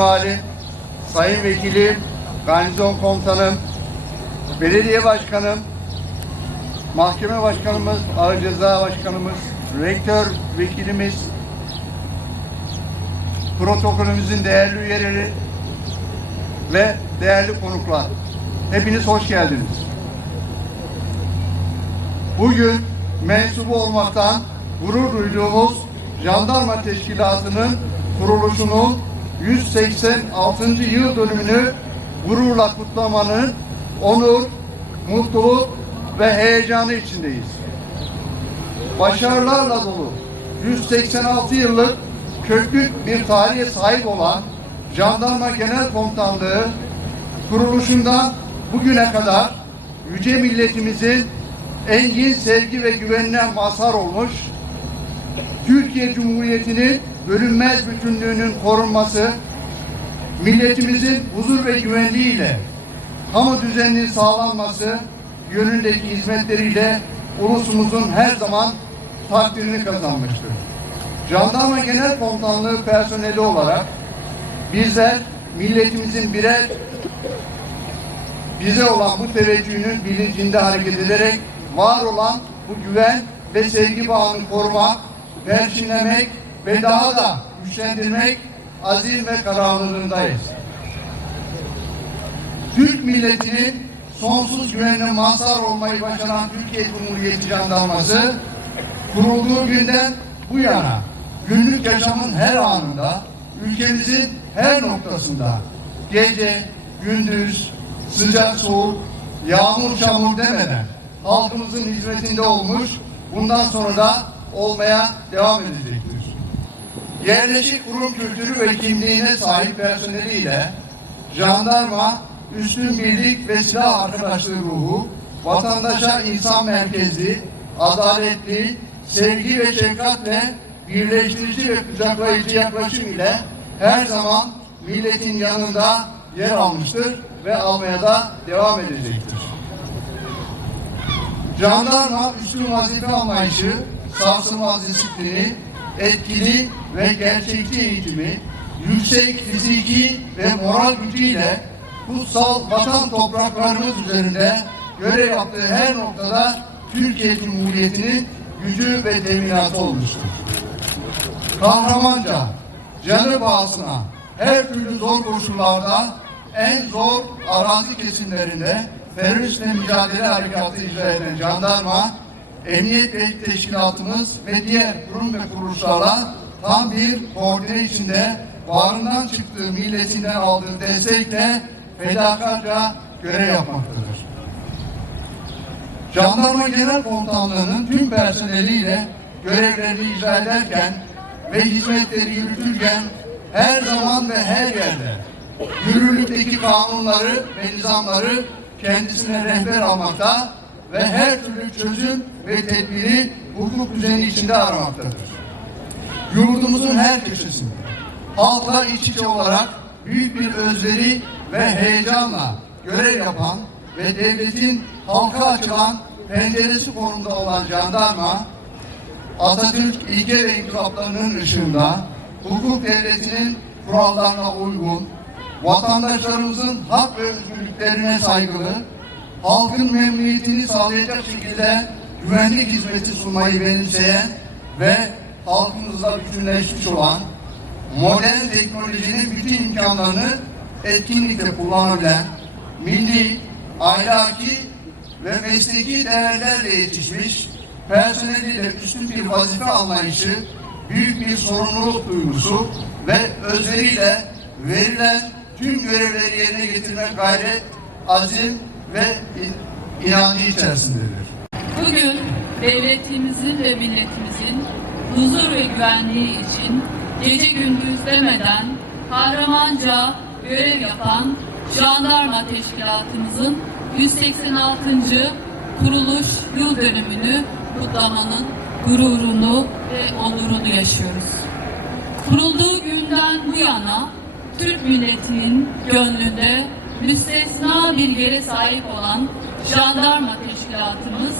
Vali, Sayın Vekilim, Garnizon Komutanım, Belediye Başkanım, Mahkeme Başkanımız, Ağır Ceza Başkanımız, Rektör Vekilimiz, protokolümüzün değerli üyeleri ve değerli konuklar. Hepiniz hoş geldiniz. Bugün mensubu olmaktan gurur duyduğumuz Jandarma Teşkilatı'nın kuruluşunun 186. yıl dönümünü gururla kutlamanın onur, mutluluk ve heyecanı içindeyiz. Başarılarla dolu 186 yıllık köklü bir tarihe sahip olan Jandarma Genel Komutanlığı kuruluşundan bugüne kadar yüce milletimizin engin sevgi ve güvenine mazhar olmuş, Türkiye Cumhuriyeti'nin bölünmez bütünlüğünün korunması, milletimizin huzur ve güvenliğiyle kamu düzeninin sağlanması yönündeki hizmetleriyle ulusumuzun her zaman takdirini kazanmıştır. Jandarma Genel Komutanlığı personeli olarak bizler milletimizin birer bize olan bu teveccühünün bilincinde hareket ederek var olan bu güven ve sevgi bağını korumak, perçinlemek ve daha da güçlendirmek azim ve kararlılığındayız. Türk milletinin sonsuz güvenine mazhar olmayı başaran Türkiye Cumhuriyeti Jandarması kurulduğu günden bu yana günlük yaşamın her anında ülkemizin her noktasında gece, gündüz, sıcak soğuk, yağmur çamur demeden halkımızın hizmetinde olmuş, bundan sonra da olmaya devam edecektir. Yerleşik kurum kültürü ve kimliğine sahip personeliyle jandarma, üstün birlik ve silah arkadaşlığı ruhu, vatandaşa insan merkezli, adaletli, sevgi ve şefkatle birleştirici ve kucaklayıcı yaklaşım ile her zaman milletin yanında yer almıştır ve almaya da devam edecektir. Jandarma üstün vazife anlayışı, sarsılmaz disiplini, etkili ve gerçekçi eğitimi, yüksek fiziki ve moral gücüyle kutsal vatan topraklarımız üzerinde görev yaptığı her noktada Türkiye Cumhuriyeti'nin gücü ve teminatı olmuştur. Kahramanca, canı pahasına, her türlü zor koşullarda en zor arazi kesimlerinde teröristle mücadele harekatı icra eden jandarma, emniyet ve teşkilatımız ve diğer kurum ve kuruluşlarla tam bir koordine içinde bağrından çıktığı milletinden aldığı destekle fedakarca görev yapmaktadır. Jandarma Genel Komutanlığı'nın tüm personeliyle görevlerini icra ederken ve hizmetleri yürütürken her zaman ve her yerde yürürlükteki kanunları ve nizamları kendisine rehber almakta ve her türlü çözüm ve tedbiri hukuk düzeni içinde aramaktadır. Yurdumuzun her köşesinde halkla iç içe olarak büyük bir özveri ve heyecanla görev yapan ve devletin halka açılan penceresi konumda olan jandarma, Atatürk ilke ve inkılaplarının ışığında hukuk devletinin kurallarına uygun, vatandaşlarımızın hak ve özgürlüklerine saygılı, halkın memnuniyetini sağlayacak şekilde güvenlik hizmeti sunmayı benimseyen ve halkımızla bütünleşmiş olan modern teknolojinin bütün imkanlarını etkinlikle kullanabilen, milli, ahlaki ve mesleki değerlerle yetişmiş, personeliyle üstün bir vazife anlayışı, büyük bir sorumluluk duygusu ve özveriyle verilen tüm görevleri yerine getirmek gayret, azim ve in- inancı içerisindedir. Bugün devletimizin ve milletimizin huzur ve güvenliği için gece gündüz demeden kahramanca görev yapan Jandarma Teşkilatımızın 186. kuruluş yıl dönümünü kutlamanın gururunu ve onurunu yaşıyoruz. Kurulduğu günden bu yana Türk milletinin gönlünde müstesna bir yere sahip olan jandarma teşkilatımız,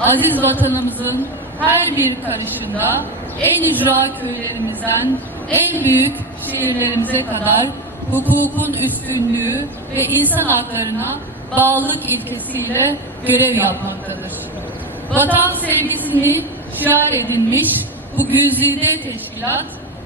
aziz vatanımızın her bir karışında en ücra köylerimizden en büyük şehirlerimize kadar hukukun üstünlüğü ve insan haklarına bağlılık ilkesiyle görev yapmaktadır. Vatan sevgisini şiar edinmiş bu güzide teşkilat,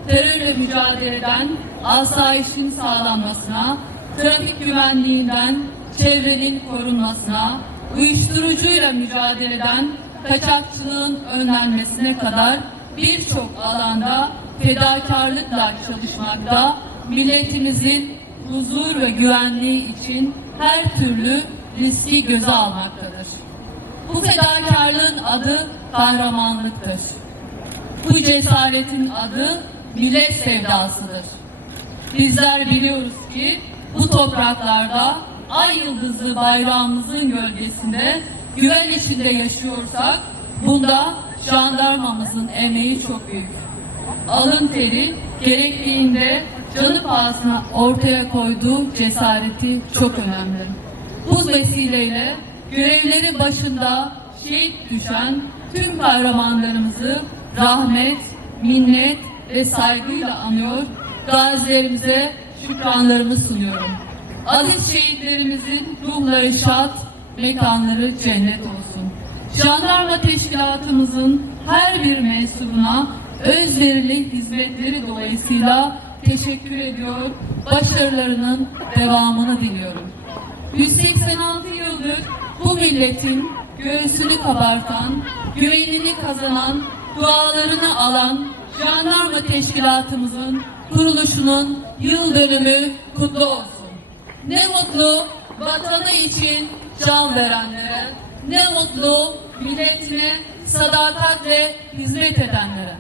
terörle mücadeleden asayişin sağlanmasına, trafik güvenliğinden çevrenin korunmasına, uyuşturucuyla mücadeleden kaçakçılığın önlenmesine kadar birçok alanda fedakarlıkla çalışmakta, milletimizin huzur ve güvenliği için her türlü riski göze almaktadır. Bu fedakarlığın adı kahramanlıktır. Bu cesaretin adı millet sevdasıdır. Bizler biliyoruz ki bu topraklarda ay yıldızlı bayrağımızın gölgesinde güven içinde yaşıyorsak bunda jandarmamızın emeği çok büyük. Alın teri gerektiğinde canı pahasına ortaya koyduğu cesareti çok önemli. Bu vesileyle görevleri başında şehit düşen tüm kahramanlarımızı rahmet, minnet ve saygıyla anıyor, gazilerimize şükranlarımı sunuyorum. Aziz şehitlerimizin ruhları şad, mekanları cennet olsun. Jandarma teşkilatımızın her bir mensubuna özverili hizmetleri dolayısıyla teşekkür ediyor, başarılarının devamını diliyorum. 186 yıldır bu milletin göğsünü kabartan, güvenini kazanan, dualarını alan jandarma teşkilatımızın kuruluşunun yıl dönümü kutlu olsun. Ne mutlu vatanı için can verenlere, ne mutlu milletine sadakatle hizmet edenlere.